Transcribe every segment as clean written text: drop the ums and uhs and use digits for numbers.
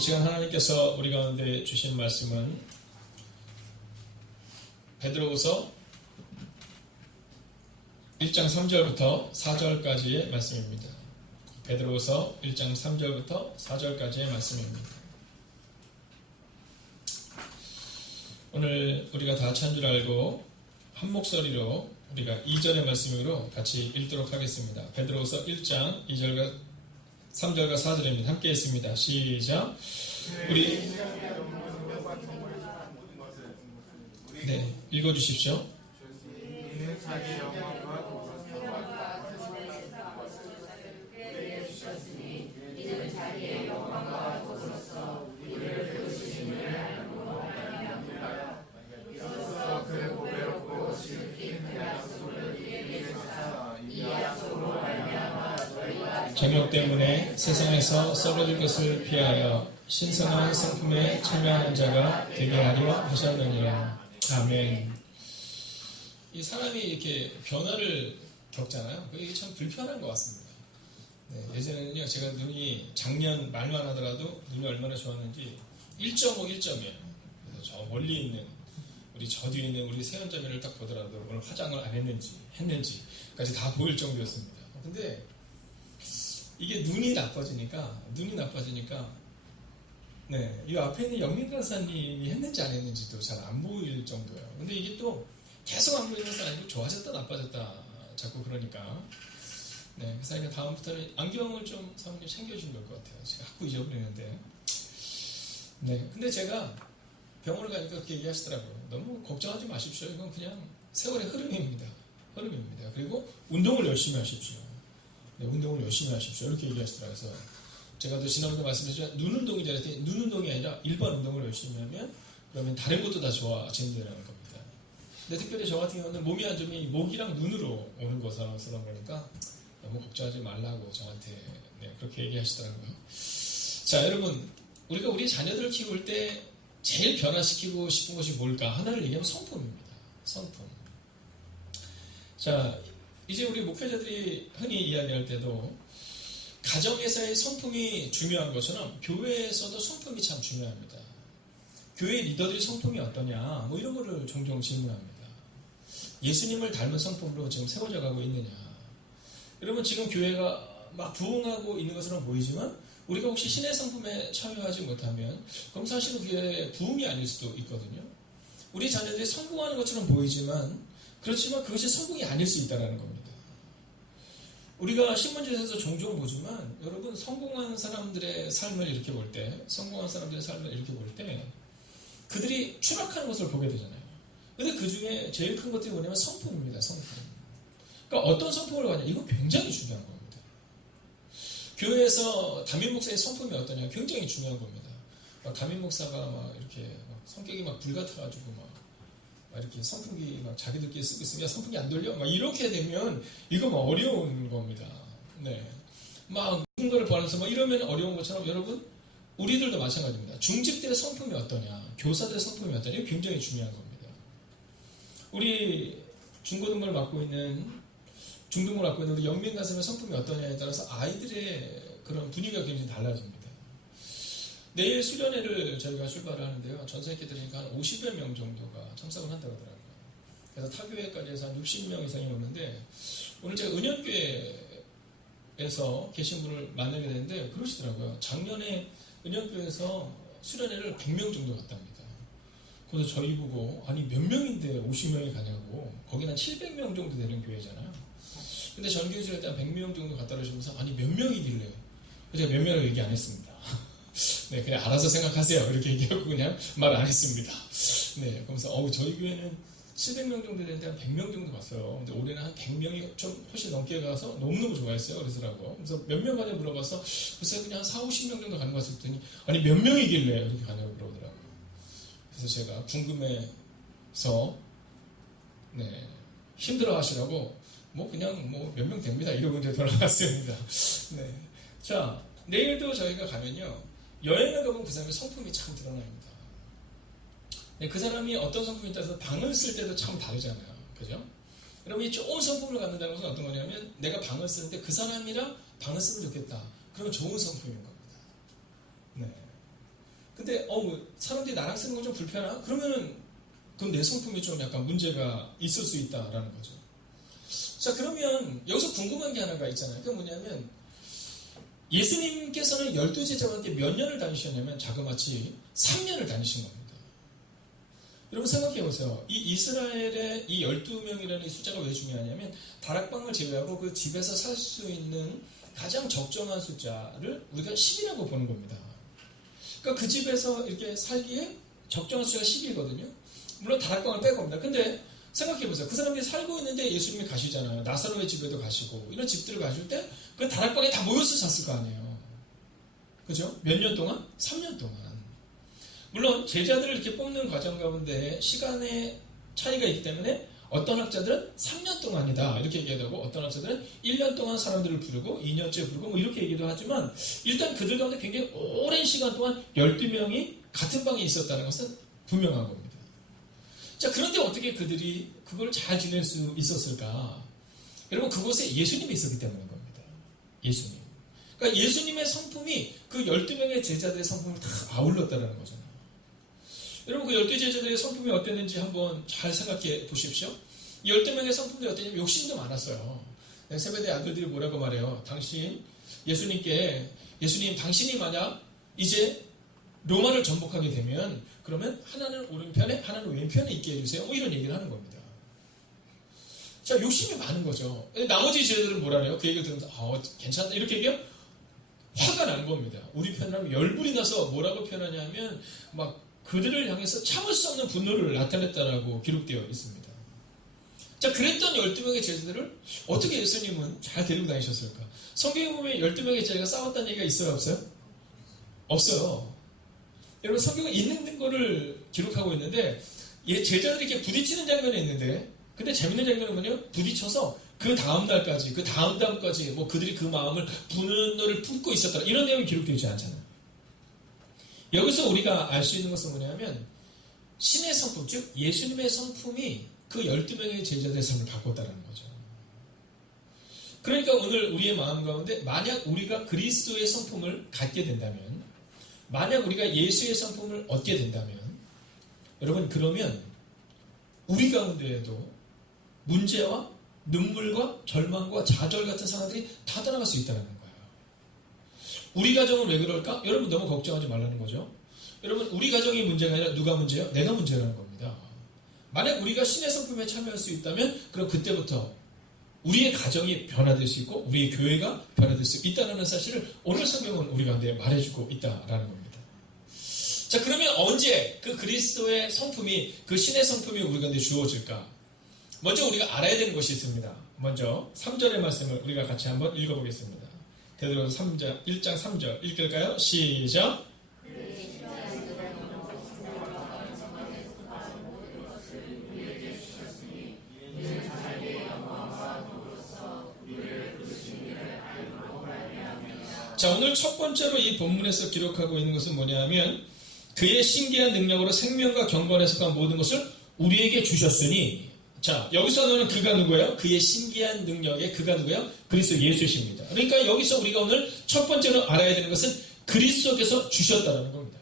이 시간 하나님께서 우리 가운데 주신 말씀은 베드로후서 1장 3절부터 4절까지의 말씀입니다. 베드로후서 1장 3절부터 4절까지의 말씀입니다. 오늘 우리가 다 찬 줄 알고 한 목소리로 우리가 2절의 말씀으로 같이 읽도록 하겠습니다. 베드로후서 1장 2절과 3절과 4절입니다. 함께 했습니다. 시작. 우리 네, 읽어주십시오. 정욕 때문에 세상에서 썩어질 것을 피하여 신성한 성품에 참여하는 자가 되게 하려 하셨느니라. 아멘. 이 사람이 이렇게 변화를 겪잖아요. 이게 참 불편한 것 같습니다. 네, 예전에는요, 제가 눈이 작년 말만 하더라도 눈이 얼마나 좋았는지 1.5, 1점이에요. 그래서 저 멀리 있는 우리 저 뒤에 있는 우리 세연자매를 딱 보더라도 오늘 화장을 안 했는지까지 다 보일 정도였습니다. 근데 이게 눈이 나빠지니까 네, 이 앞에 있는 영민 간사님이 했는지 안 했는지도 잘 안 보일 정도예요. 근데 이게 또 계속 안 보이는 것은 아니고 좋아졌다 나빠졌다 자꾸 그러니까 네, 그래서 다음부터는 안경을 좀 사모님 챙겨주면 될 것 같아요. 제가 자꾸 잊어버리는데 네, 근데 제가 병원을 가니까 그렇게 얘기하시더라고요. 너무 걱정하지 마십시오. 이건 그냥 세월의 흐름입니다. 그리고 운동을 열심히 하십시오. 네, 운동을 열심히 하십시오. 이렇게 얘기하시더라고요. 그래서 제가 또 지난번에 말씀드렸지만 눈 운동이 잘했더니 눈 운동이 아니라 일반 운동을 열심히 하면 그러면 다른 것도 다 좋아진다는 겁니다. 근데 특별히 저 같은 경우는 몸이 안 좋으면 목이랑 눈으로 오는 거라서 그러니까 너무 걱정하지 말라고 저한테 네, 그렇게 얘기하시더라고요. 자, 여러분, 우리가 우리 자녀들을 키울 때 제일 변화시키고 싶은 것이 뭘까? 하나를 얘기하면 성품입니다. 성품. 자, 이제 우리 목회자들이 흔히 이야기할 때도 가정에서의 성품이 중요한 것처럼 교회에서도 성품이 참 중요합니다. 교회 리더들의 성품이 어떠냐? 뭐 이런 거를 종종 질문합니다. 예수님을 닮은 성품으로 지금 세워져 가고 있느냐? 여러분, 지금 교회가 막 부흥하고 있는 것처럼 보이지만 우리가 혹시 신의 성품에 참여하지 못하면 그럼 사실은 교회의 부흥이 아닐 수도 있거든요. 우리 자녀들이 성공하는 것처럼 보이지만 그렇지만 그것이 성공이 아닐 수 있다는 겁니다. 우리가 신문지에서 종종 보지만 여러분 성공한 사람들의 삶을 이렇게 볼 때 그들이 추락하는 것을 보게 되잖아요. 근데 그 중에 제일 큰 것들이 뭐냐면 성품입니다. 성품. 그러니까 어떤 성품을 가냐 이거 굉장히 중요한 겁니다. 교회에서 담임 목사의 성품이 어떠냐 굉장히 중요한 겁니다. 담임 목사가 막 이렇게 막 성격이 막 불같아가지고 막 이렇게 선풍기 막 자기들끼리 쓰고 있으면 선풍기 안 돌려? 막 이렇게 되면 이거 막 어려운 겁니다. 네. 막 무슨 거를 바라면서 막 이러면 어려운 것처럼 여러분 우리들도 마찬가지입니다. 중직들의 성품이 어떠냐, 교사들의 성품이 어떠냐 이거 굉장히 중요한 겁니다. 우리 중고등부를 맡고 있는 우리 영민 가슴의 성품이 어떠냐에 따라서 아이들의 그런 분위기가 굉장히 달라집니다. 내일 수련회를 저희가 출발을 하는데요. 전생기들이 한 50여 명 정도가 참석을 한다고 하더라고요. 그래서 타교회까지 해서 한 60명 이상이 오는데 오늘 제가 은연교회에서 계신 분을 만나게 됐는데 그러시더라고요. 작년에 은연교회에서 수련회를 100명 정도 갔답니다. 그래서 저희 보고 아니 몇 명인데 50명이 가냐고 거기는 700명 정도 되는 교회잖아요. 근데 전교에서 일단 100명 정도 갔다 오시면서 아니 몇 명이길래 제가 몇 명을 얘기 안 했습니다. 네, 그냥 알아서 생각하세요. 이렇게 얘기하고 그냥 말 안 했습니다. 네, 그러면서 저희 교회는 700명 정도 되는데 한 100명 정도 갔어요. 근데 올해는 한 100명이 좀 훨씬 넘게 가서 너무너무 좋아했어요. 그러더라고요. 그래서 몇 명 가냐 물어봐서 글쎄 그냥 한 4, 50명 정도 가는 것 같을 때니 아니 몇 명이길래 이렇게 가냐고 물어보더라고요. 그래서 제가 궁금해서 네, 힘들어 하시라고 그냥 몇 명 됩니다. 이러고 이제 돌아갔습니다. 네. 자, 내일도 저희가 가면요. 여행을 가보면 그 사람의 성품이 참 드러납니다. 네, 그 사람이 어떤 성품에 따라서 방을 쓸 때도 참 다르잖아요. 그죠? 여러분, 이 좋은 성품을 갖는다는 것은 어떤 거냐면 내가 방을 쓰는데 그 사람이랑 방을 쓰면 좋겠다. 그러면 좋은 성품인 겁니다. 네. 근데 사람들이 나랑 쓰는 건 좀 불편하? 그러면은 그럼 내 성품이 좀 약간 문제가 있을 수 있다라는 거죠. 자, 그러면 여기서 궁금한 게 하나가 있잖아요. 그게 뭐냐면 예수님께서는 12제자와 함께 몇 년을 다니셨냐면 자그마치 3년을 다니신 겁니다. 여러분 생각해 보세요. 이 이스라엘의 이 12명이라는 이 숫자가 왜 중요하냐면 다락방을 제외하고 그 집에서 살 수 있는 가장 적정한 숫자를 우리가 10이라고 보는 겁니다. 그러니까 그 집에서 이렇게 살기에 적정한 숫자가 10이거든요. 물론 다락방을 빼고 합니다. 근데 생각해보세요. 그 사람들이 살고 있는데 예수님이 가시잖아요. 나사로의 집에도 가시고 이런 집들을 가실 때 그 다락방에 다 모여서 잤을 거 아니에요. 그죠? 몇 년 동안? 3년 동안. 물론 제자들을 이렇게 뽑는 과정 가운데 시간의 차이가 있기 때문에 어떤 학자들은 3년 동안이다 이렇게 얘기하고 하고 어떤 학자들은 1년 동안 사람들을 부르고 2년째 부르고 뭐 이렇게 얘기도 하지만 일단 그들 가운데 굉장히 오랜 시간 동안 12명이 같은 방에 있었다는 것은 분명한 겁니다. 자, 그런데 어떻게 그들이 그걸 잘 지낼 수 있었을까? 여러분, 그곳에 예수님이 있었기 때문인 겁니다. 예수님. 그러니까 예수님의 성품이 그 12명의 제자들의 성품을 다 아울렀다는 거잖아요. 여러분, 그 12제자들의 성품이 어땠는지 한번 잘 생각해 보십시오. 12명의 성품들이 어땠냐면 욕심도 많았어요. 세베대 아들들이 뭐라고 말해요? 예수님, 당신이 만약 이제 로마를 정복하게 되면 그러면 하나는 오른편에 하나는 왼편에 있게 해주세요. 뭐 이런 얘기를 하는 겁니다. 자, 욕심이 많은 거죠. 나머지 제자들은 뭐라 해요? 그 얘기를 들으면서 괜찮다 이렇게 얘기해요? 화가 난 겁니다. 우리 표현하면 열불이 나서 뭐라고 표현하냐면 막 그들을 향해서 참을 수 없는 분노를 나타냈다라고 기록되어 있습니다. 자, 그랬던 12명의 제자들을 어떻게 예수님은 잘 데리고 다니셨을까? 성경에 보면 12명의 제자가 싸웠다는 얘기가 있어요? 없어요? 없어요. 여러분, 성경은 있는 거를 기록하고 있는데 제자들이 이렇게 부딪히는 장면이 있는데 근데 재밌는 장면은 뭐냐면 부딪혀서 그 다음 날까지 그 다음까지 뭐 그들이 그 마음을 분노를 품고 있었다 이런 내용이 기록되지 않잖아요. 여기서 우리가 알 수 있는 것은 뭐냐면 신의 성품, 즉 예수님의 성품이 그 12명의 제자들의 삶을 바꿨다는 거죠. 그러니까 오늘 우리의 마음 가운데 만약 우리가 그리스도의 성품을 갖게 된다면, 만약 우리가 예수의 성품을 얻게 된다면, 여러분, 그러면 우리 가운데에도 문제와 눈물과 절망과 좌절 같은 상황들이 다 떠나갈 수 있다는 거예요. 우리 가정은 왜 그럴까? 여러분 너무 걱정하지 말라는 거죠. 여러분, 우리 가정이 문제가 아니라 누가 문제예요? 내가 문제라는 겁니다. 만약 우리가 신의 성품에 참여할 수 있다면 그럼 그때부터 우리의 가정이 변화될 수 있고 우리의 교회가 변화될 수 있다는 사실을 오늘 성경은 우리 가운데 말해주고 있다라는 겁니다. 자, 그러면 언제 그 그리스도의 성품이, 그 신의 성품이 우리 가운데 주어질까? 먼저 우리가 알아야 되는 것이 있습니다. 먼저 3절의 말씀을 우리가 같이 한번 읽어보겠습니다. 베드로서 1장 3절 읽을까요? 시작. 자, 오늘 첫 번째로 이 본문에서 기록하고 있는 것은 뭐냐면 그의 신기한 능력으로 생명과 경건에 속한 모든 것을 우리에게 주셨으니, 자, 여기서는 그가 누구예요? 그의 신기한 능력에 그가 누구예요? 그리스도 예수십니다. 그러니까 여기서 우리가 오늘 첫 번째로 알아야 되는 것은 그리스도께서 주셨다는 겁니다.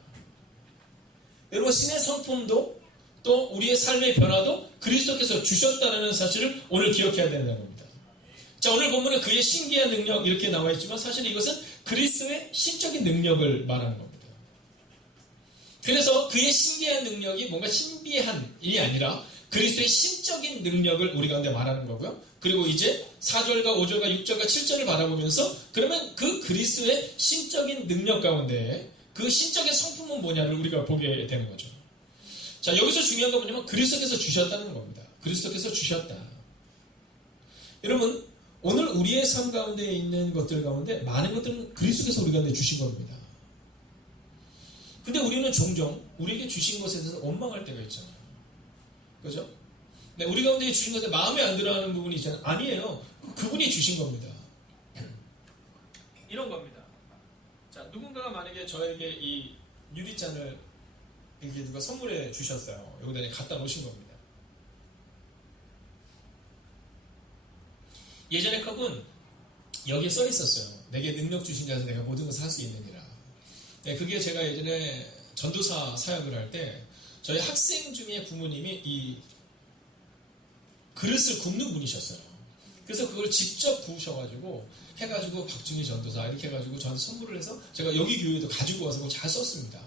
여러분, 신의 성품도 또 우리의 삶의 변화도 그리스도께서 주셨다는 사실을 오늘 기억해야 된다는 겁니다. 자, 오늘 본문은 그의 신기한 능력 이렇게 나와 있지만 사실 이것은 그리스도의 신적인 능력을 말하는 겁니다. 그래서 그의 신기한 능력이 뭔가 신비한이 아니라 그리스도의 신적인 능력을 우리 가운데 말하는 거고요. 그리고 이제 4절과 5절과 6절과 7절을 바라보면서 그러면 그 그리스도의 신적인 능력 가운데 그 신적인 성품은 뭐냐를 우리가 보게 되는 거죠. 자, 여기서 중요한 건 뭐냐면 그리스도께서 주셨다는 겁니다. 그리스도께서 주셨다. 여러분, 오늘 우리의 삶 가운데 있는 것들 가운데 많은 것들은 그리스도께서 우리 가운데 주신 겁니다. 근데 우리는 종종 우리에게 주신 것에 대해서 원망할 때가 있잖아요. 그죠? 네, 우리 가운데 주신 것에 마음에 안 들어하는 부분이 있잖아요. 아니에요. 그분이 주신 겁니다. 이런 겁니다. 자, 누군가가 만약에 저에게 이 유리잔을 이렇게 누가 선물해 주셨어요. 여기다 갖다 놓으신 겁니다. 예전에 컵은 여기에 써 있었어요. 내게 능력 주신 자에서 내가 모든 것을 할 수 있느니라. 네, 그게 제가 예전에 전도사 사역을 할 때 저희 학생 중에 부모님이 이 그릇을 굽는 분이셨어요. 그래서 그걸 직접 구우셔가지고 해가지고 박중희 전도사 이렇게 해가지고 저한테 선물을 해서 제가 여기 교회도 가지고 와서 그걸 잘 썼습니다.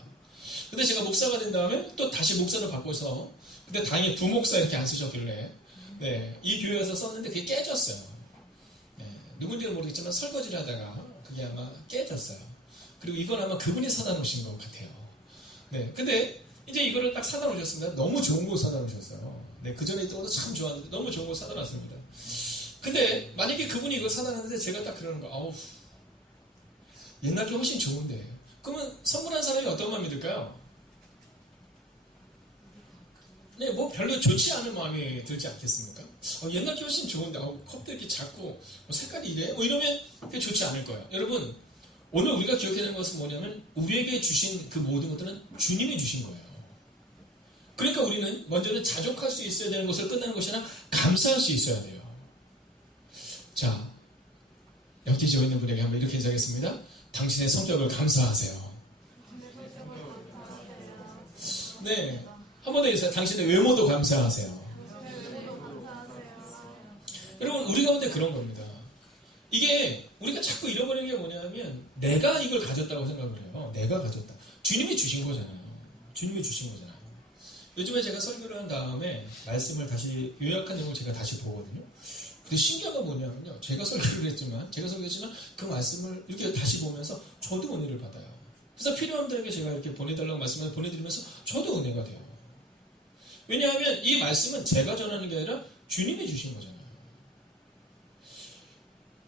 근데 제가 목사가 된 다음에 또 다시 목사를 바꿔서 근데 다행히 부목사 이렇게 안 쓰셨길래 네, 이 교회에서 썼는데 그게 깨졌어요. 네, 누군지는 모르겠지만 설거지를 하다가 그게 아마 깨졌어요. 그리고 이건 아마 그분이 사다 놓으신 것 같아요. 네, 근데 이제 이거를 딱 사다 놓으셨습니다. 너무 좋은 거 사다 놓으셨어요. 네, 그 전에 있던 것도 참 좋았는데 너무 좋은 거 사다 놨습니다. 근데 만약에 그분이 이걸 사다 놨는데 제가 딱 그러는 거, 아우, 옛날 게 훨씬 좋은데. 그러면 선물한 사람이 어떤 마음이 들까요? 네, 뭐 별로 좋지 않은 마음이 들지 않겠습니까? 옛날 게 훨씬 좋은데, 컵도 이렇게 작고, 뭐 색깔이 이래? 이러면 그게 좋지 않을 거예요. 여러분, 오늘 우리가 기억해야 되는 것은 뭐냐면, 우리에게 주신 그 모든 것들은 주님이 주신 거예요. 그러니까 우리는 먼저는 자족할 수 있어야 되는 것을 끝나는 것이 아니라 감사할 수 있어야 돼요. 자, 옆에 지어 있는 분에게 한번 이렇게 인사하겠습니다. 당신의 성격을 감사하세요. 네, 한 번 더 인사해요. 당신의 외모도 감사하세요. 여러분, 우리 가운데 그런 겁니다. 이게 우리가 자꾸 잃어버리는 게 뭐냐면 내가 이걸 가졌다고 생각을 해요. 내가 가졌다. 주님이 주신 거잖아요. 주님이 주신 거잖아요. 요즘에 제가 설교를 한 다음에 말씀을 다시 요약한 내용을 제가 다시 보거든요. 근데 신기한 건 뭐냐면요. 제가 설교했지만 그 말씀을 이렇게 다시 보면서 저도 은혜를 받아요. 그래서 필요한 분들에게 제가 이렇게 보내달라고 말씀을 보내드리면서 저도 은혜가 돼요. 왜냐하면 이 말씀은 제가 전하는 게 아니라 주님이 주신 거잖아요.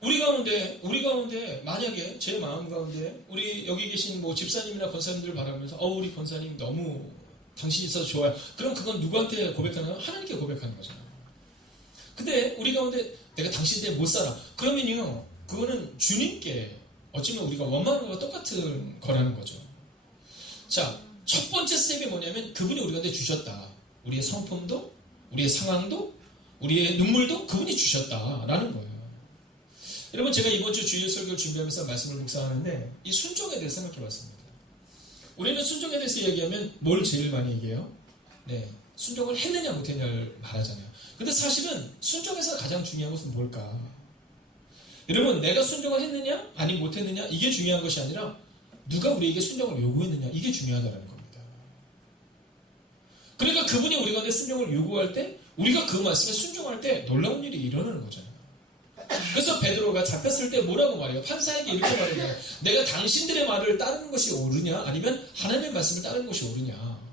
우리 가운데 만약에 제 마음 가운데 우리 여기 계신 뭐 집사님이나 권사님들을 바라보면서 우리 권사님 너무 당신이 있어서 좋아요. 그럼 그건 누구한테 고백하나요? 하나님께 고백하는 거잖아요. 근데 우리 가운데 내가 당신 때문에 못 살아. 그러면요, 그거는 주님께 어쩌면 우리가 원망하는 것과 똑같은 거라는 거죠. 자, 첫 번째 스텝이 뭐냐면 그분이 우리 가운데 주셨다. 우리의 성품도, 우리의 상황도, 우리의 눈물도 그분이 주셨다라는 거예요. 여러분, 제가 이번 주 주일 설교를 준비하면서 말씀을 묵상하는데 이 순종에 대해서 생각해봤습니다. 우리는 순종에 대해서 얘기하면 뭘 제일 많이 얘기해요? 네, 순종을 했느냐 못했냐를 말하잖아요. 근데 사실은 순종에서 가장 중요한 것은 뭘까? 여러분, 내가 순종을 했느냐 아니 못했느냐 이게 중요한 것이 아니라 누가 우리에게 순종을 요구했느냐 이게 중요하다는 겁니다. 그러니까 그분이 우리 가운데 순종을 요구할 때 우리가 그 말씀에 순종할 때 놀라운 일이 일어나는 거잖아요. 그래서 베드로가 잡혔을 때 뭐라고 말해요? 판사에게 이렇게 말해요. 내가 당신들의 말을 따르는 것이 옳으냐 아니면 하나님의 말씀을 따르는 것이 옳으냐.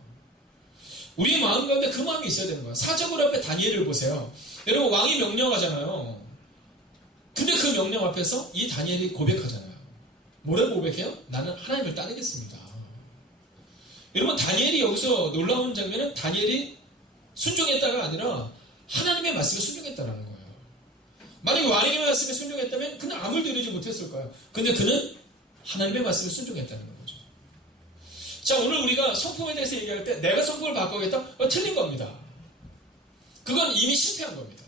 우리의 마음 가운데 그 마음이 있어야 되는 거야. 사적으로 앞에 다니엘을 보세요. 여러분, 왕이 명령하잖아요. 근데 그 명령 앞에서 이 다니엘이 고백하잖아요. 뭐라고 고백해요? 나는 하나님을 따르겠습니다. 여러분, 다니엘이 여기서 놀라운 장면은 다니엘이 순종했다가 아니라 하나님의 말씀에 순종했다는 거예요. 만약에 왕의 말씀에 순종했다면 그는 아무 일도 이루지 못했을 거예요. 근데 그는 하나님의 말씀에 순종했다는 거죠. 자, 오늘 우리가 성품에 대해서 얘기할 때 내가 성품을 바꾸겠다? 틀린 겁니다. 그건 이미 실패한 겁니다.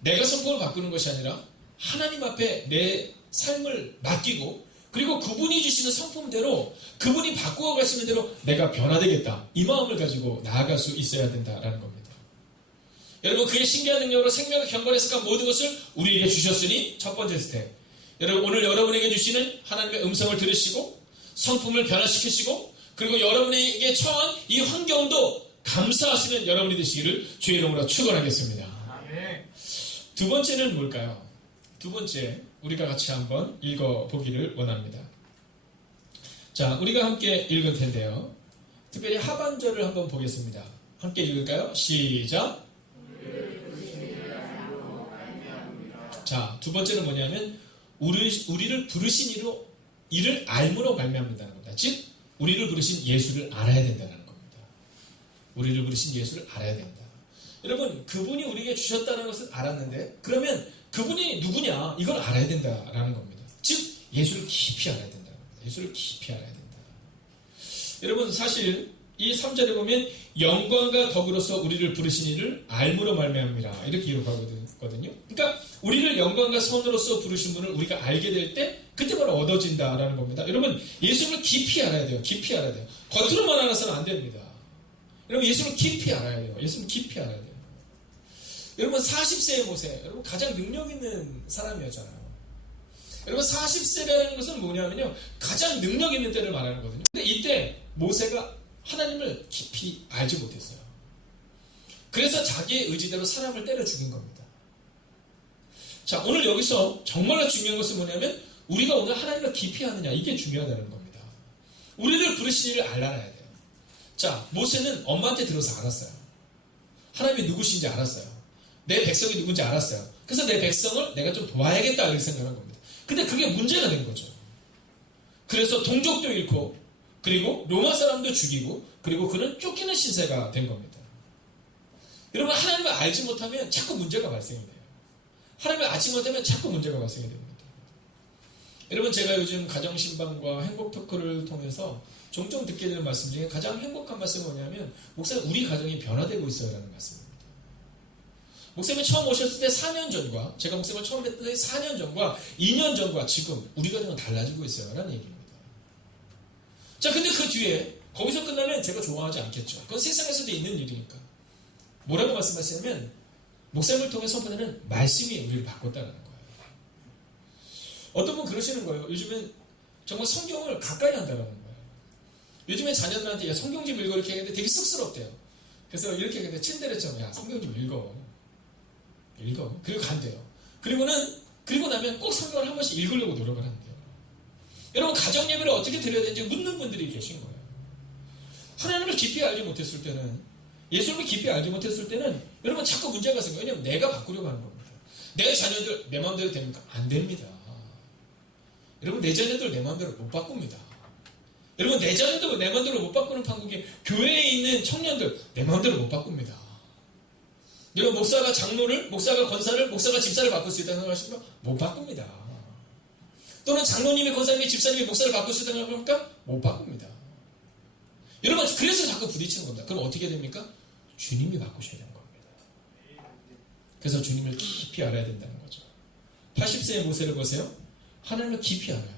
내가 성품을 바꾸는 것이 아니라 하나님 앞에 내 삶을 맡기고 그리고 그분이 주시는 성품대로 그분이 바꾸어 가시는 대로 내가 변화되겠다. 이 마음을 가지고 나아갈 수 있어야 된다라는 겁니다. 여러분, 그의 신기한 능력으로 생명을 경건해서 모든 것을 우리에게 주셨으니 첫 번째 스텝. 여러분, 오늘 여러분에게 주시는 하나님의 음성을 들으시고 성품을 변화시키시고 그리고 여러분에게 처한 이 환경도 감사하시는 여러분이 되시기를 주의 이름으로 축원하겠습니다. 두 번째는 뭘까요? 두 번째, 우리가 같이 한번 읽어보기를 원합니다. 자, 우리가 함께 읽을 텐데요. 특별히 하반절을 한번 보겠습니다. 함께 읽을까요? 시작! 자, 두 번째는 뭐냐면 우리를 부르신 이로 이를 알므로 말미암는다는 겁니다. 즉 우리를 부르신 예수를 알아야 된다는 겁니다. 우리를 부르신 예수를 알아야 된다. 여러분, 그분이 우리에게 주셨다는 것을 알았는데 그러면 그분이 누구냐 이걸 알아야 된다라는 겁니다. 즉 예수를 깊이 알아야 된다는 겁니다. 예수를 깊이 알아야 된다. 여러분, 사실 이 3절에 보면 영광과 덕으로서 우리를 부르신 이를 알므로 말미암이라 이렇게 기록하거든요. 그러니까 우리를 영광과 선으로서 부르신 분을 우리가 알게 될 때 그때 바로 얻어진다라는 겁니다. 여러분, 예수님을 깊이 알아야 돼요. 깊이 알아야 돼요. 겉으로만 알아서는 안 됩니다. 여러분, 예수님을 깊이 알아야 돼요. 예수님을 깊이 알아야 돼요. 여러분, 40세의 모세, 여러분 가장 능력 있는 사람이었잖아요. 여러분, 40세라는 것은 뭐냐면요, 가장 능력 있는 때를 말하는 거거든요. 근데 이때 모세가 하나님을 깊이 알지 못했어요. 그래서 자기의 의지대로 사람을 때려 죽인 겁니다. 자, 오늘 여기서 정말로 중요한 것은 뭐냐면 우리가 오늘 하나님을 깊이 아느냐, 이게 중요하다는 겁니다. 우리를 부르신 이를 알아야 돼요. 자, 모세는 엄마한테 들어서 알았어요. 하나님이 누구신지 알았어요. 내 백성이 누군지 알았어요. 그래서 내 백성을 내가 좀 도와야겠다 이렇게 생각한 겁니다. 근데 그게 문제가 된 거죠. 그래서 동족도 잃고, 그리고 로마 사람도 죽이고, 그리고 그는 쫓기는 신세가 된 겁니다. 여러분, 하나님을 알지 못하면 자꾸 문제가 발생이 돼요. 하나님을 알지 못하면 자꾸 문제가 발생이 됩니다. 여러분, 제가 요즘 가정신방과 행복토크를 통해서 종종 듣게 되는 말씀 중에 가장 행복한 말씀은 뭐냐면, 목사님, 우리 가정이 변화되고 있어요 라는 말씀입니다. 목사님이 처음 오셨을 때 4년 전과, 제가 목사님을 처음 뵀을 때 4년 전과 2년 전과 지금 우리 가정은 달라지고 있어요 라는 얘기입니다. 자, 근데 그 뒤에 거기서 끝나면 제가 좋아하지 않겠죠. 그건 세상에서도 있는 일이니까. 뭐라고 말씀하시냐면, 목사님을 통해 선포되는 말씀이 우리를 바꿨다는 거예요. 어떤 분 그러시는 거예요. 요즘엔 정말 성경을 가까이 한다는 거예요. 요즘에 자녀들한테 야, 성경 좀 읽어 이렇게 하는데 되게 쑥스럽대요. 그래서 이렇게 하는데 친데레처럼 야, 성경 좀 읽어. 그리고 간대요. 그리고 나면 꼭 성경을 한 번씩 읽으려고 노력을 한대요. 여러분, 가정 예배를 어떻게 드려야 되는지 묻는 분들이 계신 거예요. 하나님을 깊이 알지 못했을 때는, 예수님을 깊이 알지 못했을 때는 여러분 자꾸 문제가 생겨요. 왜냐하면 내가 바꾸려고 하는 겁니다. 내 자녀들 내 마음대로 됩니까? 안 됩니다. 여러분, 내 자녀들 내 마음대로 못 바꿉니다. 여러분, 내 자녀들 내 마음대로 못 바꾸는 판국이 교회에 있는 청년들 내 마음대로 못 바꿉니다. 여러분, 목사가 장로를, 목사가 권사를, 목사가 집사를 바꿀 수 있다는 생각하십니까? 못 바꿉니다. 또는 장로님이, 권사님이, 집사님이 목사를 바꿀 수 있다는 생각합니까? 못 바꿉니다. 여러분, 그래서 자꾸 부딪히는 겁니다. 그럼 어떻게 됩니까? 주님이 바꾸셔야 되는 겁니다. 그래서 주님을 깊이 알아야 된다는 거죠. 80세의 모세를 보세요. 하나님을 깊이 알아요.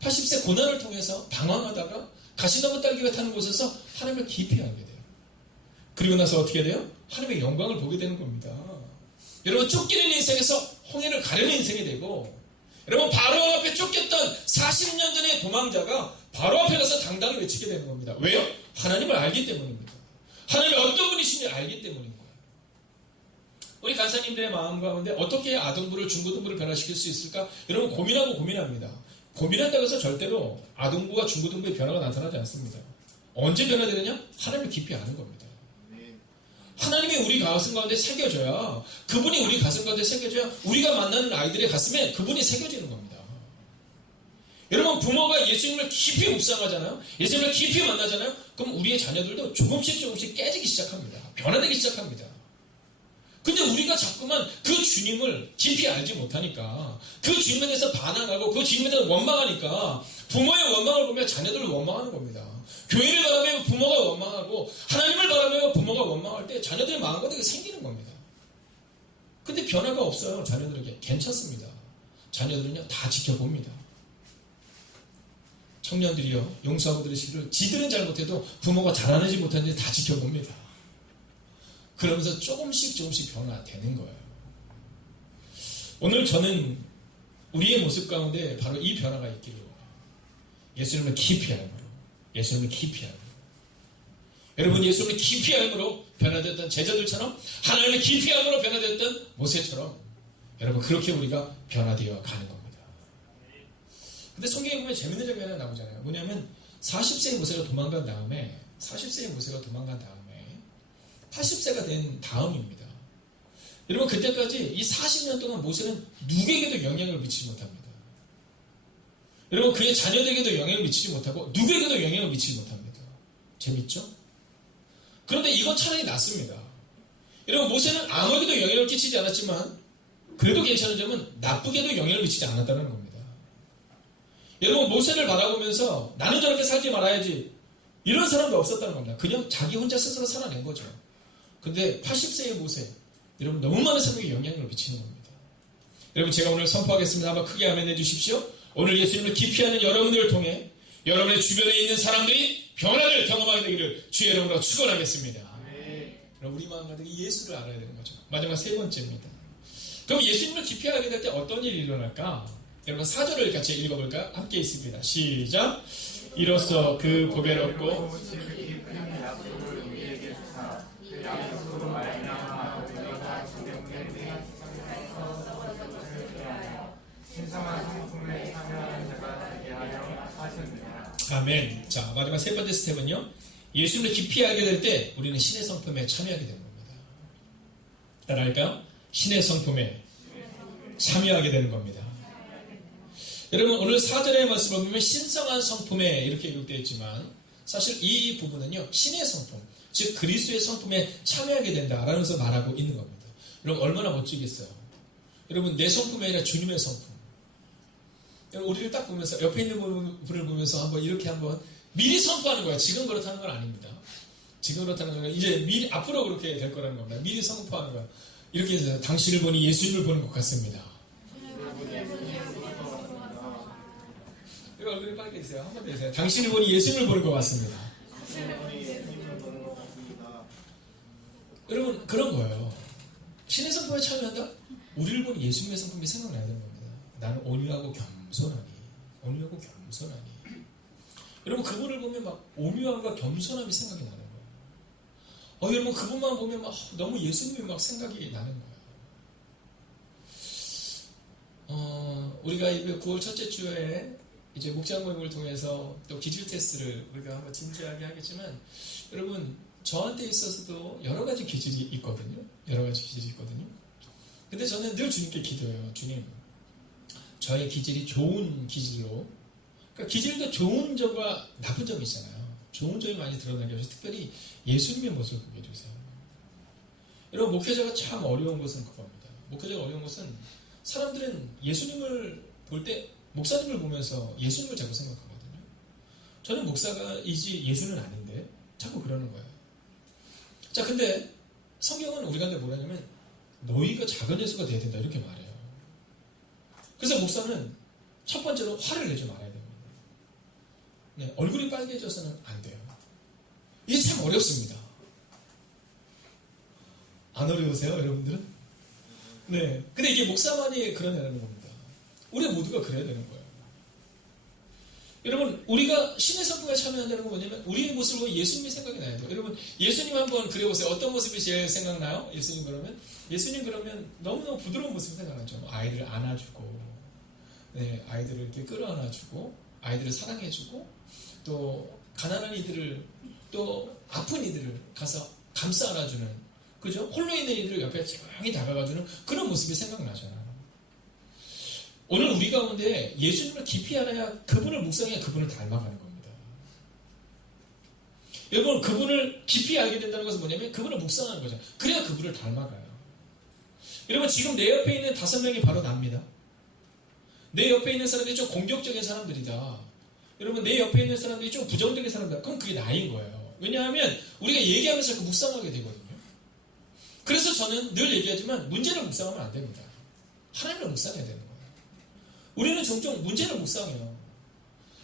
80세 고난을 통해서 방황하다가 가시나무 딸기가 타는 곳에서 하나님을 깊이 알게 돼요. 그리고 나서 어떻게 돼요? 하나님의 영광을 보게 되는 겁니다. 여러분, 쫓기는 인생에서 홍해를 가르는 인생이 되고, 여러분, 바로 앞에 쫓겼던 40년 전의 도망자가 바로 앞에 가서 당당히 외치게 되는 겁니다. 왜요? 하나님을 알기 때문입니다. 하나님이 어떤 분이신지 알기 때문인 거예요. 우리 간사님들의 마음 가운데 어떻게 아동부를, 중고등부를 변화시킬 수 있을까? 여러분, 고민합니다. 고민한다고 해서 절대로 아동부와 중고등부의 변화가 나타나지 않습니다. 언제 변화되느냐? 하나님을 깊이 아는 겁니다. 하나님이 우리 가슴 가운데 새겨져야, 그분이 우리 가슴 가운데 새겨져야 우리가 만나는 아이들의 가슴에 그분이 새겨지는 겁니다. 여러분, 부모가 예수님을 깊이 묵상하잖아요. 예수님을 깊이 만나잖아요. 그럼 우리의 자녀들도 조금씩 깨지기 시작합니다. 변화되기 시작합니다. 근데 우리가 자꾸만 그 주님을 깊이 알지 못하니까, 그 주님에 대해서 반항하고 그 주님에 대해서 원망하니까 부모의 원망을 보며 자녀들을 원망하는 겁니다. 교회를 바라보며 부모가 원망하고 하나님을 바라보며 부모가 원망할 때 자녀들의 마음가운데 생기는 겁니다. 근데 변화가 없어요. 자녀들에게. 괜찮습니다. 자녀들은요, 다 지켜봅니다. 청년들이요, 용서하고 들으시기를 지들은 잘못해도 부모가 잘하는지 못하는지 다 지켜봅니다. 그러면서 조금씩 변화되는 거예요. 오늘 저는 우리의 모습 가운데 바로 이 변화가 있기를 원해요. 예수님을 깊이 알므로, 예수님을 깊이 알므로. 여러분, 예수님을 깊이 알므로 변화됐던 제자들처럼, 하나님을 깊이 알므로 변화됐던 모세처럼, 여러분, 그렇게 우리가 변화되어 가는 겁니다. 근데 성경에 보면 재밌는 장면이 하나 나오잖아요. 뭐냐면 40세의 모세가 도망간 다음에 80세가 된 다음입니다. 여러분, 그때까지 이 40년 동안 모세는 누구에게도 영향을 미치지 못합니다. 여러분, 그의 자녀들에게도 영향을 미치지 못하고 누구에게도 영향을 미치지 못합니다. 재밌죠? 그런데 이건 차라리 낫습니다. 여러분, 모세는 아무에게도 영향을 끼치지 않았지만 그래도 괜찮은 점은 나쁘게도 영향을 미치지 않았다는 겁니다. 여러분, 모세를 바라보면서 나는 저렇게 살지 말아야지 이런 사람도 없었다는 겁니다. 그냥 자기 혼자 스스로 살아낸 거죠. 근데 80세의 모세, 여러분, 너무 많은 사람에게 영향을 미치는 겁니다. 여러분, 제가 오늘 선포하겠습니다. 한번 크게 아멘 해주십시오. 오늘 예수님을 깊이 아는 여러분들을 통해 여러분의 주변에 있는 사람들이 변화를 경험하게 되기를 주의 이름으로 축원하겠습니다. 우리 마음 가득히 예수를 알아야 되는 거죠. 마지막 세 번째입니다. 그럼 예수님을 깊이 알게 될 때 어떤 일이 일어날까? 여러분 4절을 같이 읽어볼까요? 함께 있습니다. 시작. 이로써 그 보배를 얻고 아멘. 자, 마지막 세 번째 스텝은요. 예수님을 깊이 알게 될 때 우리는 신의 성품에 참여하게 되는 겁니다. 따라할까요? 신의 성품에 참여하게 되는 겁니다. 여러분 오늘 4절의 말씀을 보면 신성한 성품에 이렇게 기록되어 있지만 사실 이 부분은요. 신의 성품, 즉 그리스도의 성품에 참여하게 된다라는 것을 말하고 있는 겁니다. 여러분 얼마나 멋지겠어요. 여러분 내 성품이 아니라 주님의 성품. 여러분 우리를 딱 보면서 옆에 있는 분을 보면서 한번 이렇게 한번 미리 선포하는 거예요. 지금 그렇다는 건 아닙니다. 지금 그렇다는 건 이제 미리 앞으로 그렇게 될 거라는 겁니다. 미리 선포하는 거예요. 이렇게 해서 당신을 보니 예수님을 보는 것 같습니다. 이거 얼굴이 빨개지세요. 한 번 더 해주세요. 당신을 보니 예수님을 보는 것 같습니다. 여러분 그런 거예요. 신의 성품에 참여한다? 우리를 보니 예수님의 성품이 생각나야 되는 겁니다. 나는 온유하고 겸손하니. 온유하고 겸손하니. 여러분 그분을 보면 막 오묘함과 겸손함이 생각이 나는 거예요. 여러분 그분만 보면 막 너무 예수님이 막 생각이 나는 거예요. 우리가 9월 첫째 주에 이제 목장 모임을 통해서 또 기질 테스트를 우리가 한번 진지하게 하겠지만 여러분 저한테 있어서도 여러 가지 기질이 있거든요. 여러 가지 기질이 있거든요. 근데 저는 늘 주님께 기도해요. 주님, 저의 기질이 좋은 기질로, 그러니까 기질도 좋은 점과 나쁜 점이 있잖아요. 좋은 점이 많이 드러나게 하셔서 특별히 예수님의 모습을 보게 해주세요. 여러분 목회자가 참 어려운 것은 그겁니다. 목회자가 어려운 것은 사람들은 예수님을 볼 때 목사님을 보면서 예수님을 자꾸 생각하거든요. 저는 목사가이지 예수는 아닌데 자꾸 그러는 거예요. 자, 근데 성경은 우리가 뭐라냐면 너희가 작은 예수가 돼야 된다 이렇게 말해요. 그래서 목사는 첫 번째로 화를 내지 말아야 됩니다. 네, 얼굴이 빨개져서는 안 돼요. 이게 참 어렵습니다. 안 어려우세요, 여러분들은? 네. 근데 이게 목사만이 그러냐는 겁니다. 우리 모두가 그래야 되는 거예요. 여러분, 우리가 신의 성품에 참여한다는 건 뭐냐면 우리의 모습을 보고 예수님이 생각이 나야 돼요. 여러분, 예수님 한번 그려보세요. 어떤 모습이 제일 생각나요? 예수님 그러면 너무너무 부드러운 모습이 생각나죠. 아이들을 안아주고, 네, 아이들을 이렇게 끌어안아주고, 아이들을 사랑해주고, 또 가난한 이들을, 또 아픈 이들을 가서 감싸 안아주는, 그죠? 홀로 있는 이들을 옆에 조용히 다가가주는 그런 모습이 생각나잖아요. 오늘 우리 가운데 예수님을 깊이 알아야 그분을 묵상해야 그분을 닮아가는 겁니다. 여러분 그분을 깊이 알게 된다는 것은 뭐냐면 그분을 묵상하는 거죠. 그래야 그분을 닮아가요. 여러분 지금 내 옆에 있는 5명이 바로 납니다. 내 옆에 있는 사람들이 좀 공격적인 사람들이다. 여러분 내 옆에 있는 사람들이 좀 부정적인 사람들, 그럼 그게 나인 거예요. 왜냐하면 우리가 얘기하면서 자꾸 묵상하게 되거든요. 그래서 저는 늘 얘기하지만 문제를 묵상하면 안 됩니다. 하나님을 묵상해야 되는 거예요. 우리는 종종 문제를 묵상해요.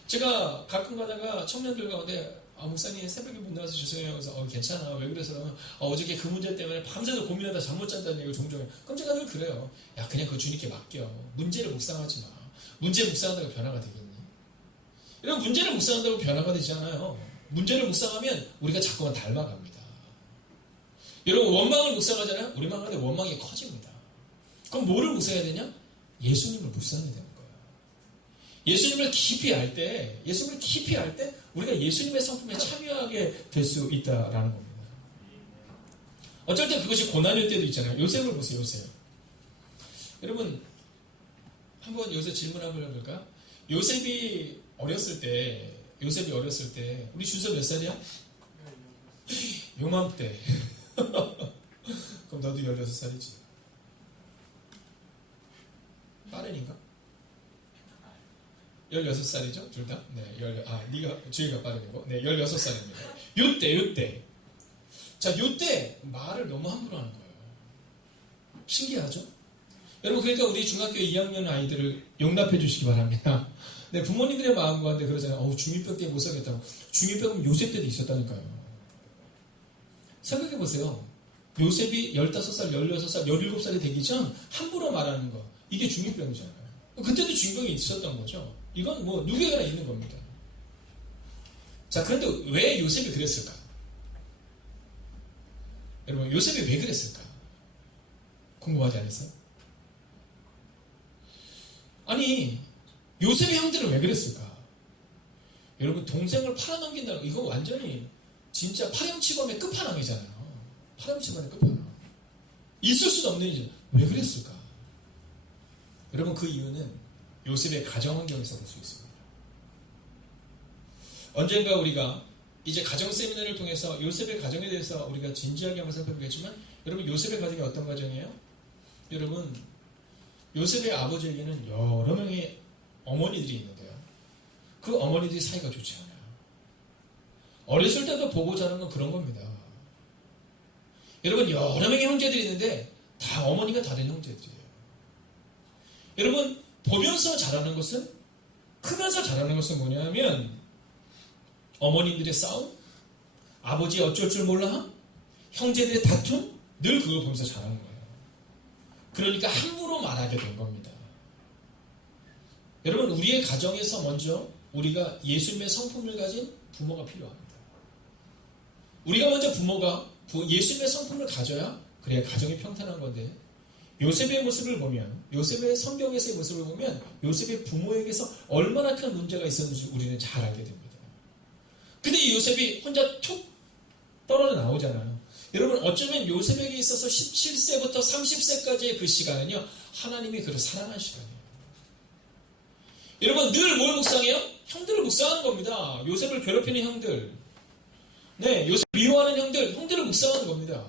제가 가끔 가다가 청년들 가운데 목사님 새벽에 못 나와서 죄송해요. 그래서 괜찮아. 왜 그래서 어저께 그 문제 때문에 밤새도 고민하다 잠 못 잔다는 얘기를 종종 해요. 그럼 제가 늘 그래요. 야 그냥 그 주님께 맡겨. 문제를 묵상하지 마. 문제 묵상한다고 변화가 되겠니? 이런 문제를 묵상한다고 변화가 되지 않아요. 문제를 묵상하면 우리가 자꾸만 닮아갑니다. 여러분 원망을 묵상하잖아요. 우리 마음 안에 원망이 커집니다. 그럼 뭐를 묵상해야 되냐? 예수님을 묵상해야 되는 거예요. 예수님을 깊이 알 때 우리가 예수님의 성품에 참여하게 될 수 있다라는 겁니다. 어쩔 때 그것이 고난일 때도 있잖아요. 요셉을 보세요. 요셉. 여러분 한번 요셉 질문 한번 해볼까요? 요셉이 어렸을 때 우리 준서 몇 살이야? 요맘때. 그럼 너도 16살이지. 빠른인가? 16살이죠? 둘 다? 네, 네가 주희가 빠르고. 네, 16살입니다. 요때. 자, 요때 말을 너무 함부로 하는 거예요. 신기하죠? 여러분, 그러니까 우리 중학교 2학년 아이들을 용납해 주시기 바랍니다. 네, 부모님들의 마음과 한데 그러잖아요. 중2병 때문에 못 살겠다고. 중2병은 요셉 때도 있었다니까요. 생각해 보세요. 요셉이 15살, 16살, 17살이 되기 전 함부로 말하는 거. 이게 중2병이잖아요. 그때도 중2병이 있었던 거죠. 이건 뭐 누구에게나 있는 겁니다. 자, 그런데 왜 요셉이 그랬을까? 여러분, 요셉이 왜 그랬을까? 궁금하지 않으세요? 아니, 요셉의 형들은 왜 그랬을까? 여러분, 동생을 팔아넘긴다는 거, 이거 완전히 진짜 파렴치범의 끝판왕이잖아요. 파렴치범의 끝판왕. 있을 수도 없는 일이죠. 왜 그랬을까? 여러분, 그 이유는 요셉의 가정 환경에서 볼 수 있습니다. 언젠가 우리가 이제 가정 세미나를 통해서 요셉의 가정에 대해서 우리가 진지하게 한번 살펴보겠지만, 여러분, 요셉의 가정이 어떤 가정이에요? 여러분, 요셉의 아버지에게는 여러 명의 어머니들이 있는데요. 그 어머니들이 사이가 좋지 않아요. 어렸을 때도 보고 자란 건 그런 겁니다. 여러분, 여러 명의 형제들이 있는데 다 어머니가 다른 형제들이에요. 여러분, 보면서 자라는 것은, 크면서 자라는 것은 뭐냐면 어머님들의 싸움, 아버지 어쩔 줄 몰라, 형제들의 다툼, 늘 그걸 보면서 자라는 거예요. 그러니까 함부로 말하게 된 겁니다. 여러분, 우리의 가정에서 먼저 우리가 예수님의 성품을 가진 부모가 필요합니다. 우리가 먼저 예수님의 성품을 가져야 그래야 가정이 평탄한 건데, 요셉의 모습을 보면, 요셉의 성경에서의 모습을 보면 요셉의 부모에게서 얼마나 큰 문제가 있었는지 우리는 잘 알게 됩니다. 근데 이 요셉이 혼자 툭 떨어져 나오잖아요. 여러분, 어쩌면 요셉에게 있어서 17세부터 30세까지의 그 시간은요, 하나님이 그를 사랑한 시간이에요. 여러분, 늘 뭘 묵상해요? 형들을 묵상하는 겁니다. 요셉을 괴롭히는 형들, 네, 요셉 미워하는 형들을 묵상하는 겁니다.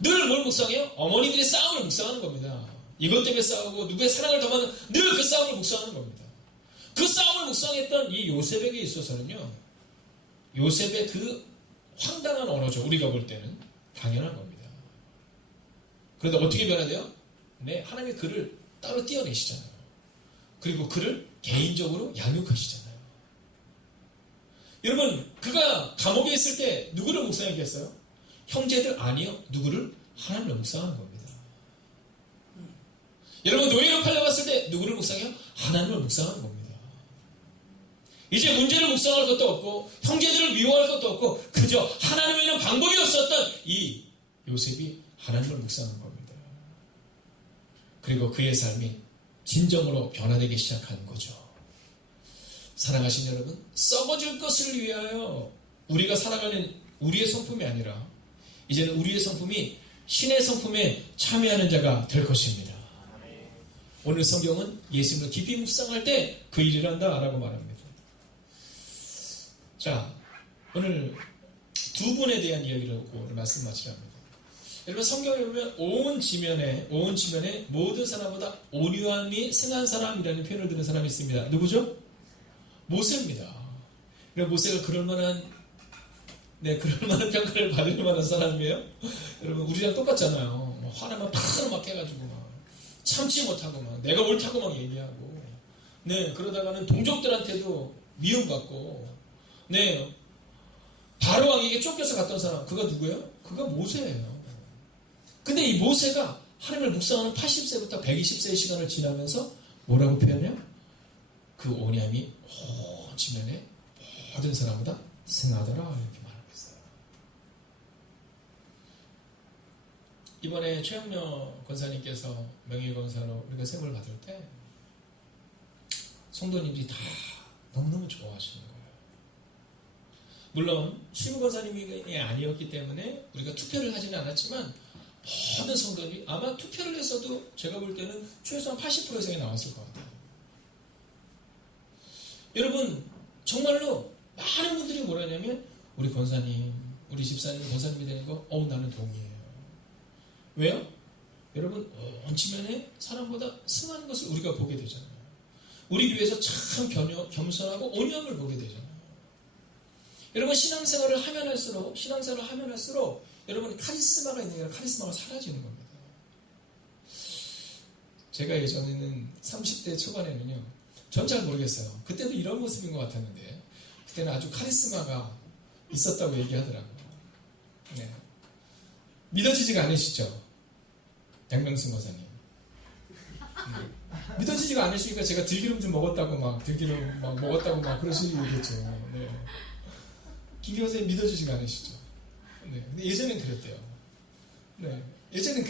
늘 뭘 묵상해요? 어머니들의 싸움을 묵상하는 겁니다. 이것 때문에 싸우고 누구의 사랑을 더 받는, 늘 그 싸움을 묵상하는 겁니다. 그 싸움을 묵상했던 이 요셉에게 있어서는요, 요셉의 그 황당한 언어죠. 우리가 볼 때는 당연한 겁니다. 그런데 어떻게 변화돼요? 네, 하나님이 그를 따로 띄어내시잖아요. 그리고 그를 개인적으로 양육하시잖아요. 여러분, 그가 감옥에 있을 때 누구를 묵상했겠어요? 형제들 아니요. 누구를? 하나님을 묵상하는 겁니다. 여러분, 노예로 팔려갔을 때 누구를 묵상해요? 하나님을 묵상하는 겁니다. 이제 문제를 묵상할 것도 없고 형제들을 미워할 것도 없고 그저 하나님에는 방법이 없었던 이 요셉이 하나님을 묵상한 겁니다. 그리고 그의 삶이 진정으로 변화되기 시작하는 거죠. 사랑하신 여러분, 썩어질 것을 위하여 우리가 살아가는 우리의 성품이 아니라 이제는 우리의 성품이 신의 성품에 참여하는 자가 될 것입니다. 오늘 성경은 예수님을 깊이 묵상할 때 그 일을 한다라고 말합니다. 자, 오늘 두 분에 대한 이야기를 하고 오늘 말씀 마치랍니다. 여러분, 성경에 보면 온 지면에 모든 사람보다 온유함이 승한 사람이라는 표현을 드는 사람이 있습니다. 누구죠? 모세입니다. 모세가 그럴 만한 평가를 받을 만한 사람이에요. 여러분, 우리랑 똑같잖아요. 화나면 팍 막 해가지고 막 참지 못하고 막 내가 옳다고 막 얘기하고, 네, 그러다가는 동족들한테도 미움받고, 네, 바로 왕에게 쫓겨서 갔던 사람, 그가 누구예요? 그가 모세예요. 근데 이 모세가 하나님을 묵상하는 80세부터 120세의 시간을 지나면서 뭐라고 표현해요? 그 온유함이 온 지면에 모든 사람보다 승하더라, 이렇게 말하고 있어요. 이번에 최영녀 권사님께서 명예권사로 우리가 세움을 받을 때 성도님들이 다 너무너무 좋아하시는 거예요. 물론 시부 권사님이 아니었기 때문에 우리가 투표를 하지는 않았지만 모든 성도들이 아마 투표를 했어도 제가 볼 때는 최소한 80% 이상이 나왔을 것 같아요. 여러분, 정말로 많은 분들이 뭐라 하냐면 우리 권사님, 우리 집사님 권사님이 되는 거 나는 동의해요. 왜요? 여러분, 온 지면에 사람보다 승하는 것을 우리가 보게 되잖아요. 우리 교회에서 참 겸손하고 온유함을 보게 되잖아요. 여러분, 신앙생활을 하면 할수록 여러분, 카리스마가 있는 게 아니라 카리스마가 사라지는 겁니다. 제가 예전에는 30대 초반에는요, 전 잘 모르겠어요. 그때도 이런 모습인 것 같았는데, 그때는 아주 카리스마가 있었다고 얘기하더라고요. 네. 믿어지지가 않으시죠? 양명순 권사님. 네. 믿어지지가 않으시니까 제가 들기름 좀 먹었다고 막 그러시겠죠. 네. 김기현 선생님 믿어지지가 않으시죠? 네. 근데 예전엔 그랬대요. 네. 예전엔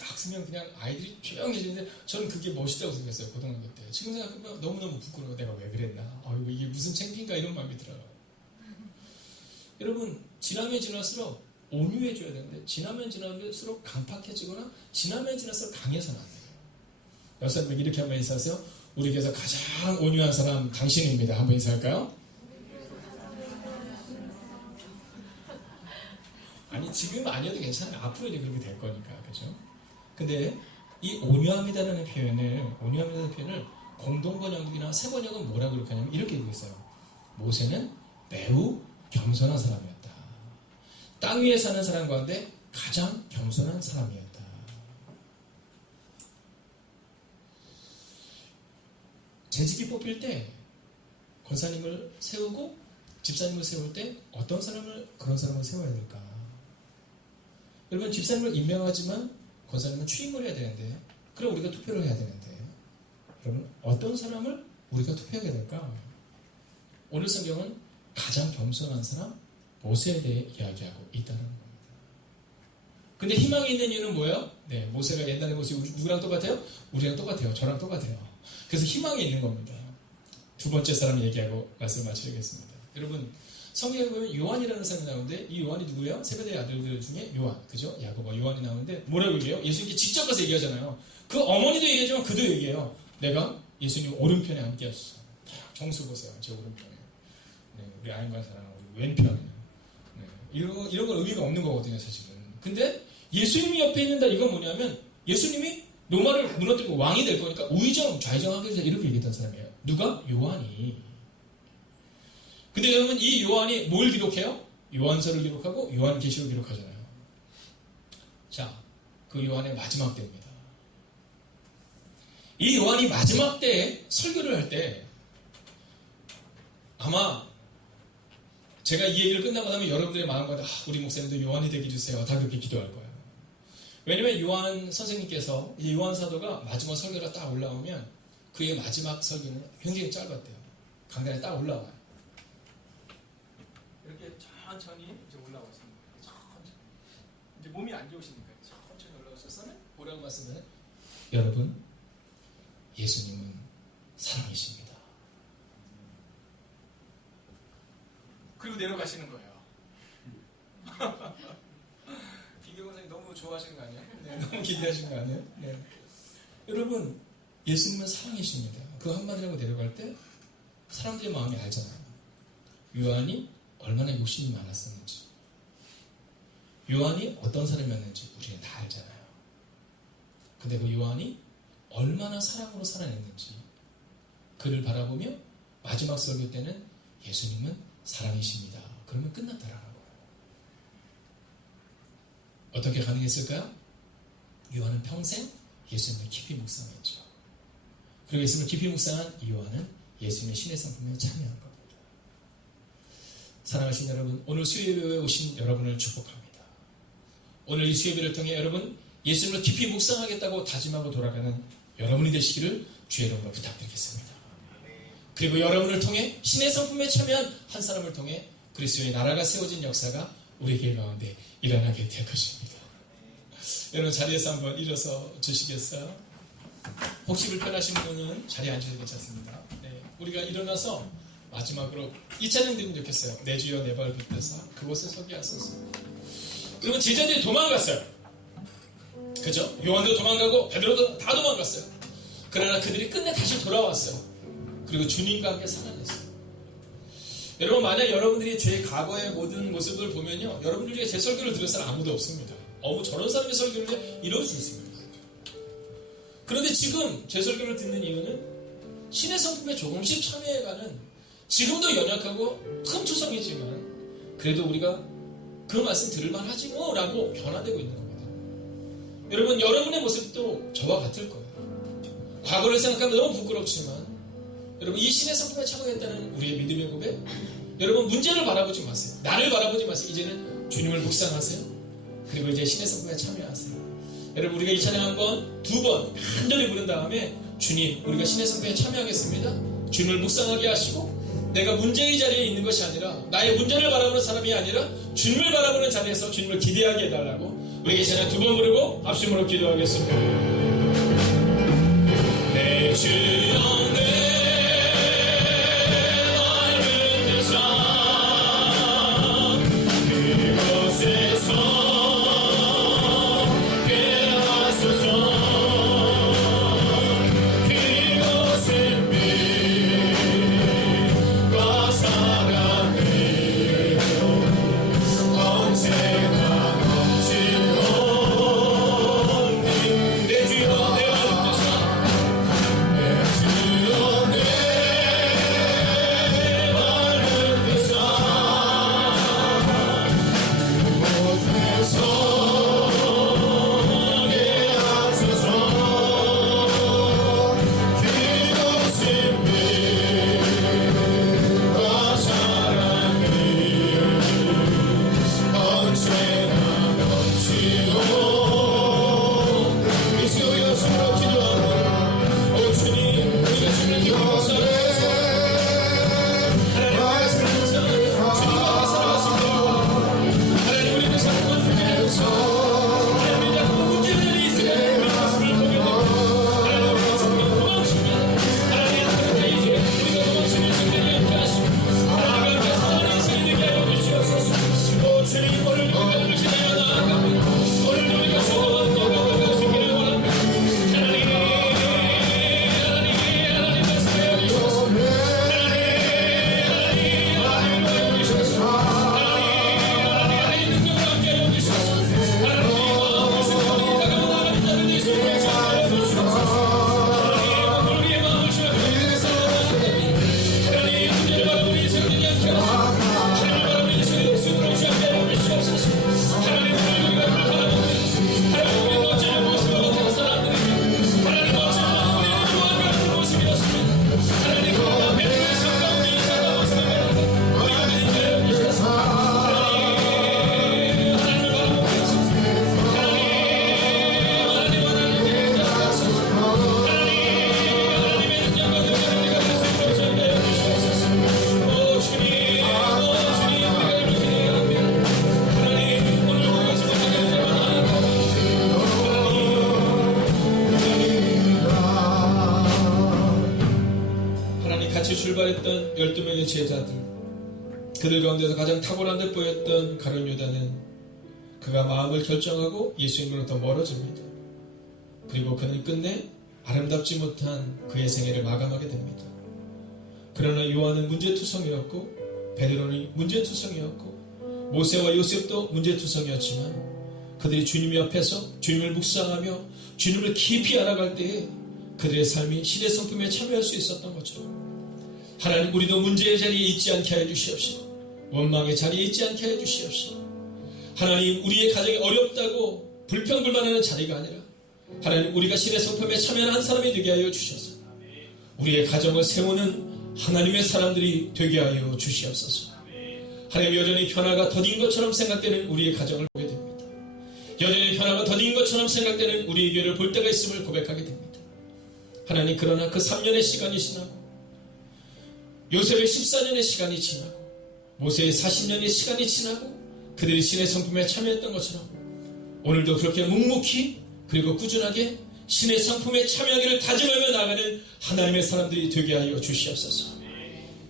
딱 쓰면 그냥 아이들이 조용해지는데 저는 그게 멋있다고 생각했어요. 고등학교 때. 지금 생각해보면 너무너무 부끄러워. 내가 왜 그랬나? 이게 무슨 창피인가 이런 마음이 들어요. 여러분, 지나면 지날수록 온유해져야 되는데 지나면 지날수록 강팍해지거나 지나면 지날수록 강해서는 안 돼요. 여러분 이렇게 한번 인사하세요. 우리 교회에서 가장 온유한 사람 당신입니다. 한번 인사할까요? 아니 지금 아니어도 괜찮아요. 앞으로 이제 그렇게 될 거니까. 그죠? 근데 이 온유함이라는 표현을 공동번역이나 세번역은 뭐라고 그렇게 하냐면 이렇게 얘기했어요. 모세는 매우 겸손한 사람이었다. 땅 위에 사는 사람 가운데 가장 겸손한 사람이었다. 재직이 뽑힐 때 권사님을 세우고 집사님을 세울 때 그런 사람을 세워야 될까? 여러분, 집사님을 임명하지만 권사님은 취임을 해야 되는데, 그럼 우리가 투표를 해야 되는데, 여러분, 어떤 사람을 우리가 투표하게 될까? 오늘 성경은 가장 겸손한 사람, 모세에 대해 이야기하고 있다는 겁니다. 근데 희망이 있는 이유는 뭐예요? 네, 모세가 옛날의 모습이 누구랑 똑같아요? 우리랑 똑같아요. 저랑 똑같아요. 그래서 희망이 있는 겁니다. 두 번째 사람 얘기하고 말씀을 마치겠습니다. 여러분, 성경에 보면 요한이라는 사람이 나오는데 이 요한이 누구예요? 세베대의 아들들 중에 요한, 그죠? 야고보 요한이 나오는데 뭐라고 얘기해요? 예수님께 직접 가서 얘기하잖아요. 그 어머니도 얘기하지만 그도 얘기해요. 내가 예수님 오른편에 함께 하셨어. 정수 보세요. 제 오른편에. 네, 우리 아인관 사랑 우리 왼편에. 네, 이런 건 의미가 없는 거거든요, 사실은. 근데 예수님이 옆에 있는다 이건 뭐냐면 예수님이 로마를 무너뜨리고 왕이 될 거니까 우의정, 좌의정하게 해서 이렇게 얘기했던 사람이에요. 누가? 요한이. 근데 여러분 이 요한이 뭘 기록해요? 요한서를 기록하고 요한계시록을 기록하잖아요. 자, 그 요한의 마지막 때입니다. 이 요한이 마지막 때에 설교를 할 때 아마 제가 이 얘기를 끝나고 나면 여러분들의 마음과 우리 목사님도 요한이 되게 해주세요. 다 그렇게 기도할 거예요. 왜냐면 요한 선생님께서 이 요한 사도가 마지막 설교가 딱 올라오면 그의 마지막 설교는 굉장히 짧았대요. 강단에 딱 올라와요. 이렇게 천천히 이제 올라왔습니다. 천천히. 이제 몸이 안 좋으시니까 천천히 올라오셨으면 뭐라고 말씀해? 여러분, 예수님은 사랑이십니다. 그리고 내려가시는 거예요. 김경호 선생님 너무 좋아하시는 거 아니에요? 네, 너무 기대하시는 거 아니에요? 네. 여러분, 예수님은 사랑이십니다. 그 한마디라고 내려갈 때 사람들의 마음이 알잖아요. 요한이 얼마나 욕심이 많았었는지, 요한이 어떤 사람이었는지 우리는 다 알잖아요. 근데 그 요한이 얼마나 사랑으로 살아냈는지 그를 바라보며 마지막 설교 때는 예수님은 사랑이십니다. 그러면 끝났다라는 거예요. 어떻게 가능했을까요? 요한은 평생 예수님을 깊이 묵상했죠. 그리고 예수님을 깊이 묵상한 이 요한은 예수님의 신의 성품에 참여한 겁니다. 사랑하신 여러분, 오늘 수요예배에 오신 여러분을 축복합니다. 오늘 이 수요예배를 통해 여러분 예수님을 깊이 묵상하겠다고 다짐하고 돌아가는 여러분이 되시기를 주의 이름으로 부탁드리겠습니다. 그리고 여러분을 통해 신의 성품에 참여한 한 사람을 통해 그리스도의 나라가 세워진 역사가 우리 교회 가운데 일어나게 될 것입니다. 여러분 자리에서 한번 일어서 주시겠어요? 혹시 불편하신 분은 자리에 앉으셔도 괜찮습니다. 네, 우리가 일어나서 마지막으로 이 찬양 드리면 좋겠어요. 내 주여 내 발 붙들사 그곳에 서게 하소서. 그러면 제자들이 도망갔어요. 그죠? 요한도 도망가고 베드로도 다 도망갔어요. 그러나 그들이 끝내 다시 돌아왔어요. 그리고 주님과 함께 살아냈어요. 여러분 만약 여러분들이 제 과거의 모든 모습을 보면요, 여러분들 중에 제 설교를 들을 사람 아무도 없습니다. 저런 사람의 설교를 이럴 수 있습니다. 그런데 지금 제 설교를 듣는 이유는 신의 성품에 조금씩 참여해가는, 지금도 연약하고 흠투성이지만 그래도 우리가 그 말씀 들을만 하지 뭐 라고 변화되고 있는 겁니다. 여러분, 여러분의 모습도 저와 같을 거예요. 과거를 생각하면 너무 부끄럽지만 여러분, 이 신의 성품에 참여했다는 우리의 믿음의 고백, 여러분 문제를 바라보지 마세요. 나를 바라보지 마세요. 이제는 주님을 묵상하세요. 그리고 이제 신의 성품에 참여하세요. 여러분, 우리가 이 찬양 한번, 두 번 간절히 부른 다음에 주님, 우리가 신의 성품에 참여하겠습니다. 주님을 묵상하게 하시고 내가 문제의 자리에 있는 것이 아니라, 나의 문제를 바라보는 사람이 아니라 주님을 바라보는 자리에서 주님을 기대하게 해달라고 우리에게 찬양 두 번 부르고 합심으로 기도하겠습니다. 내 주여 출발했던 12명의 제자들, 그들 가운데서 가장 탁월한 듯 보였던 가룟 유다는 그가 마음을 결정하고 예수님으로부터 멀어집니다. 그리고 그는 끝내 아름답지 못한 그의 생애를 마감하게 됩니다. 그러나 요한은 문제투성이었고 베드로는 문제투성이었고 모세와 요셉도 문제투성이었지만 그들이 주님 옆에서 주님을 묵상하며 주님을 깊이 알아갈 때에 그들의 삶이 신의 성품에 참여할 수 있었던 것처럼 하나님, 우리도 문제의 자리에 있지 않게 하여 주시옵시고 원망의 자리에 있지 않게 하여 주시옵시고 하나님, 우리의 가정이 어렵다고 불평불만하는 자리가 아니라 하나님, 우리가 신의 성품에 참여하는 한 사람이 되게 하여 주셔서 우리의 가정을 세우는 하나님의 사람들이 되게 하여 주시옵소서. 하나님, 여전히 변화가 더딘 것처럼 생각되는 우리의 가정을 보게 됩니다. 여전히 변화가 더딘 것처럼 생각되는 우리의 교회를 볼 때가 있음을 고백하게 됩니다. 하나님, 그러나 그 3년의 시간이 지나고 요셉의 14년의 시간이 지나고 모세의 40년의 시간이 지나고 그들이 신의 성품에 참여했던 것처럼 오늘도 그렇게 묵묵히 그리고 꾸준하게 신의 성품에 참여하기를 다짐하며 나가는 하나님의 사람들이 되게 하여 주시옵소서.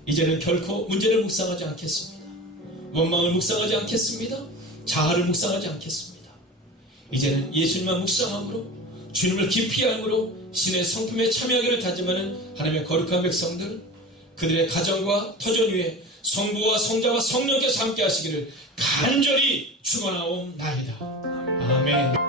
이제는 결코 문제를 묵상하지 않겠습니다. 원망을 묵상하지 않겠습니다. 자아를 묵상하지 않겠습니다. 이제는 예수님만 묵상함으로 주님을 깊이 알므로 신의 성품에 참여하기를 다짐하는 하나님의 거룩한 백성들, 그들의 가정과 터전 위에 성부와 성자와 성령께서 함께 하시기를 간절히 축원하옵나이다. 아멘.